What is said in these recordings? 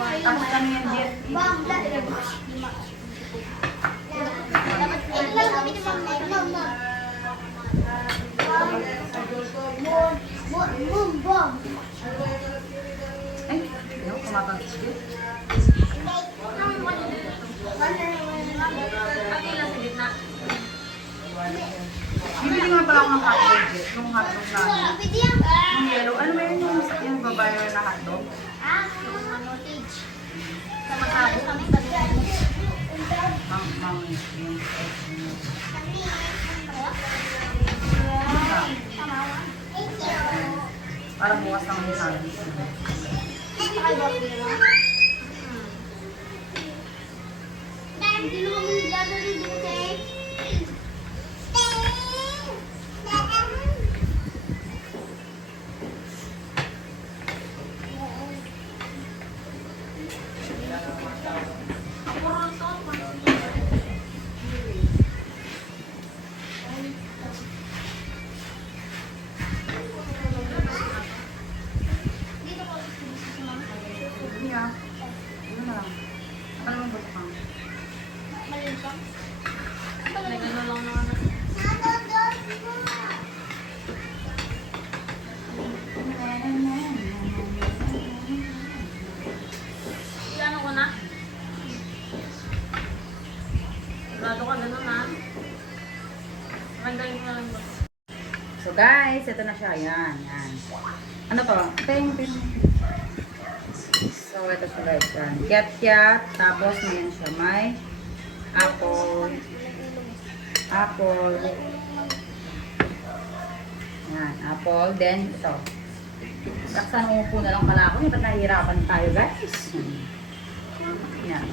Tapos ano yan, Jet? Ay, ano? Kumakang Jet? Bibili nga pala ako ng hotdog, Jet. Yung hotdog namin. Yung yellow. Ano ba yun yung babayo na hotdog? Parang bukas naman yung sabi. Yeah. Ano na lang. Ano naman ba ito kang? So guys, ito na siya. Yan, yan. Ano to? Ito yung so ito siya guys. Yan. Kiat-kiat. Tapos ngayon siya may apple. Apple. Yan, apple. Then ito. Saksan umupo na lang pala ako. Ba't nahihirapan tayo guys? Yan.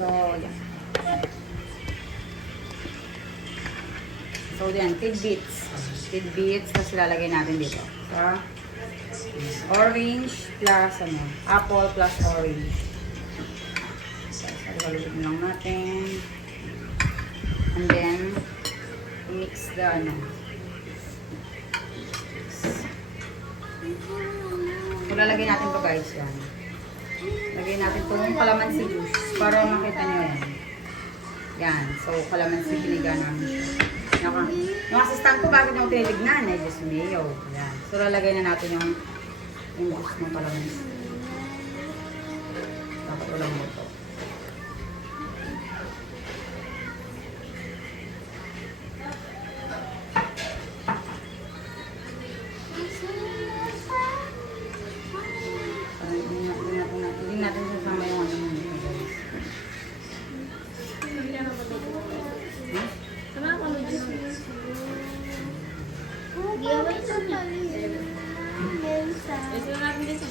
So, yan. So, yan. Tidbits. Tidbits. Tapos lalagay natin dito. So, orange plus, ano, apple plus orange. So, halutin lang natin. And then, mix the, ano. So, lalagay natin to guys. Yan. Lagay natin itong calamansi juice para makita nyo yan. Yan. So, calamansi biniga namin siya. Yung assistant ko, bakit nyo tinitignan? Eh, just mayo. Yan. So, lalagay na natin yung juice ng calamansi. Dapat walang mo ito.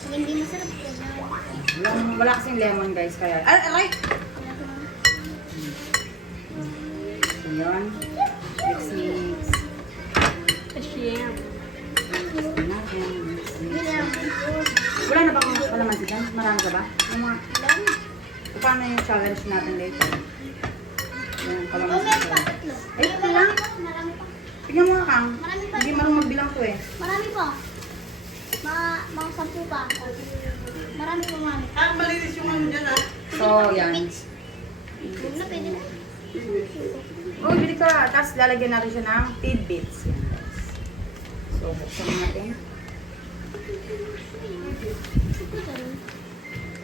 Hindi masarap ko. Wala kasing lemon guys, kaya aray! Ayan. Mix. Asyam. Wala na bang kalamansi dyan? Marami ka ba? Yung mga, paano yung challenge natin later? Yung kalamansi challenge. Ay, ito lang. Tignan mo kang. Hindi marunong magbilang to eh. Marami pa. Mga 10 pa. Marami pa mami. Malinis yung ano dyan ah. So, yan. Huwag na, pwede na. Oh, bili ka. Tapos lalagyan natin siya ng tidbits. Yan guys. So, buksan natin.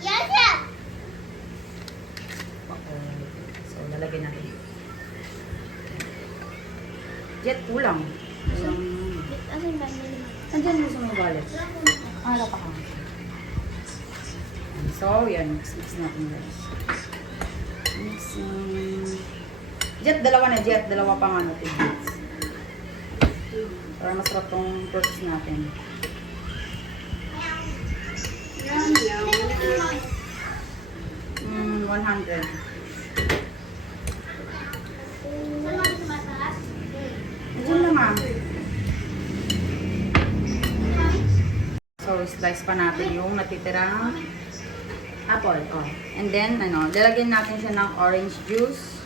Yes, sir! So, lalagyan natin. Jet, kulang. Ano yung dami? Andyan mo sa may wallet. Para pa ka. So, yan. Mix natin guys. Mixing. Jet, dalawa na Jet. Dalawa pang ano, tidbits. Para masarap tong fruits natin. 100. Diyan na ma'am. So, slice pa natin yung natitirang apple. Oh. And then, ano, lalagyan natin siya ng orange juice,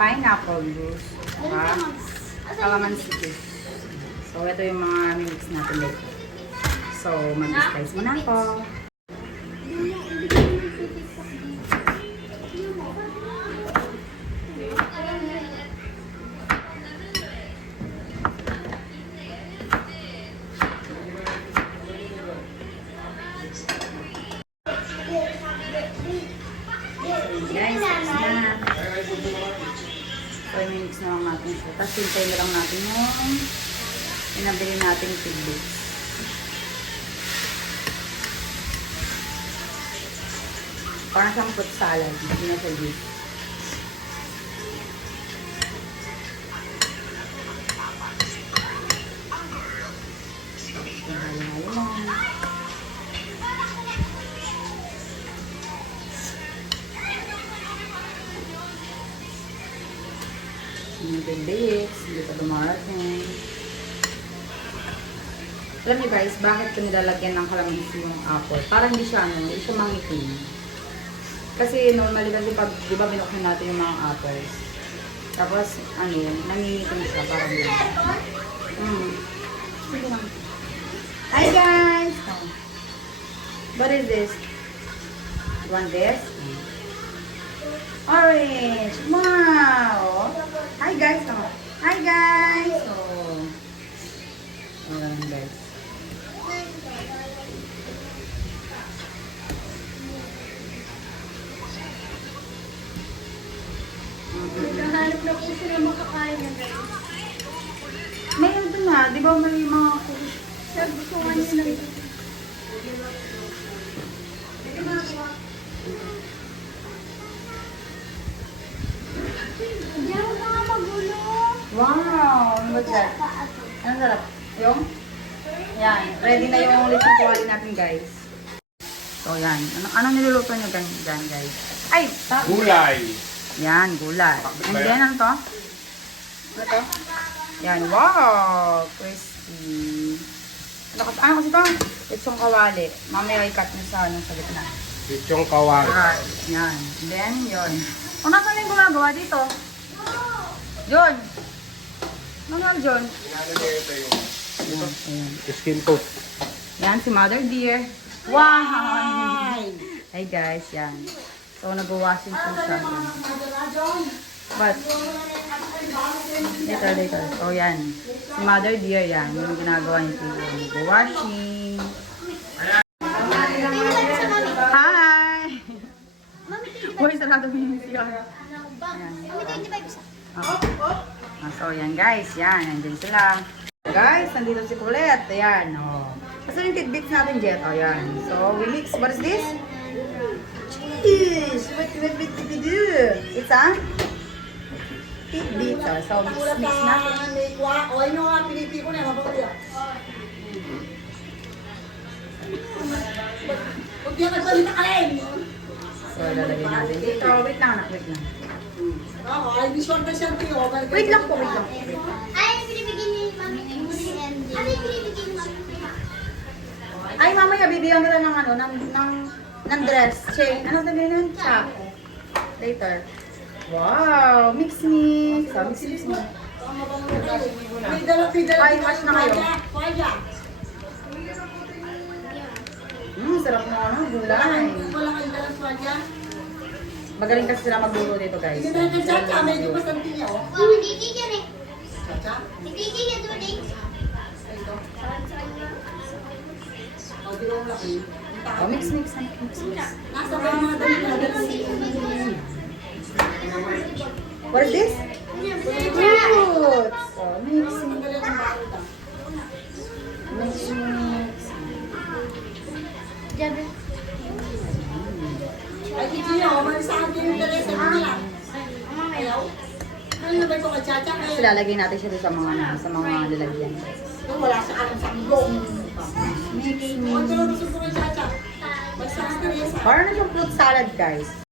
pineapple juice, calamansi juice. So, ito yung mga mix natin dito. So, mag-spice muna ako. Guys, mix na. So, i-mix na lang natin siya. Tapos, hintayin na lang natin yung pinabili nating tidbits. Parang siyang fruit salad. Hindi na siya juice. Halo-halo lang. Yung tidbits, hindi pa dumarating. Alam niyo guys, bakit ko nilalagyan ng kalamansi yung apple? Para hindi siya, hindi siya mangitim. Kasi normally kasi pag, di ba binuksan natin yung mga apples. Tapos, nangingitim siya, parang yun. Sige lang. Hi guys! Oh. What is this? You want this? Orange! Wow! Hi guys! Oh. Hi guys! Oh. Ayan guys. Naghahanap na po sila makakain ng ganun. Mayroon doon nga, di ba may mga Sir, gusto nga niya ng Diyan ka nga magulo. wow! What's that? Anong sarap? Yung? Yan. Ready na yung lechon kawali natin guys. So yan. Anong niluluto nyo dyan guys? Ay! Gulay. Yan, gulay. And then ano to? Ano to? Yan. Wow! Crispy. Ano kasi to? Lechon kawali. Mamaya i-cut nyo sa gitna. Lechong kawali. Alright. Yan. And then, yun. O, nasan yung gumagawa dito? John! Ano nga, John? Yan, ayan. Skin coat. Yan, si Mother Dear. Wow! Hey guys, yan. So, nag-washing po siya. But, later. So, yan. Si Mother Dear, yan. Yung ginagawa niya po. Nag-washing. Hi! Mami, Uy, sarado mo yung siya. Mami, 25 isa. So, yan guys. Yan, nandiyan sila. Guys, nandito si Colette. Ayan, oh. Kasi yung tidbits natin, Jet. Oh, yan. So, we mix. What is this? Cheese! What we do? It's a tidbits. Oh. So, mix natin. O, ano nga, piniti ko na, mapakuya. Huwag yan nagbalita ka rin. So, lalagay natin dito. Wait lang, anak. Wait lang. Ako, ay, bisyon na siya tiyo. Wait lang po, wait lang. Ay, binibigyan ni Mami MD. Ano yung binibigyan ni Mami? Ay, mamaya, bibigyan nila ng ng dress. Chain. Ano sabihin nun? Chap. Later. Wow! Mix. Oh, mix. May dala. Ay, wash na kayo. Wala. Sarap na gulay. Wala kang dala swalya. Magaling kasi sila magluto dito, guys. Hindi na nagchacha, medyo masanti niya, oh. Oh, nagkikigyan eh. Chacha? Nagkikigyan doon eh. O, di ko laki. Oh, mix. Nasa ba yung mga dali. What is this? Fruits. Oh, mix. Diyan. Ay, dito niyo, umalis sa akin yung dali sa mga. Ayaw? Ano nabay ko kay Chacha? Tapos lalagay natin siya sa mga lalagyan. Wala sa anong sanggong. Mix. Huwag ka lang gusto ko kay Chacha. Basta ang Teresa. Parang na siyang fruit salad, guys.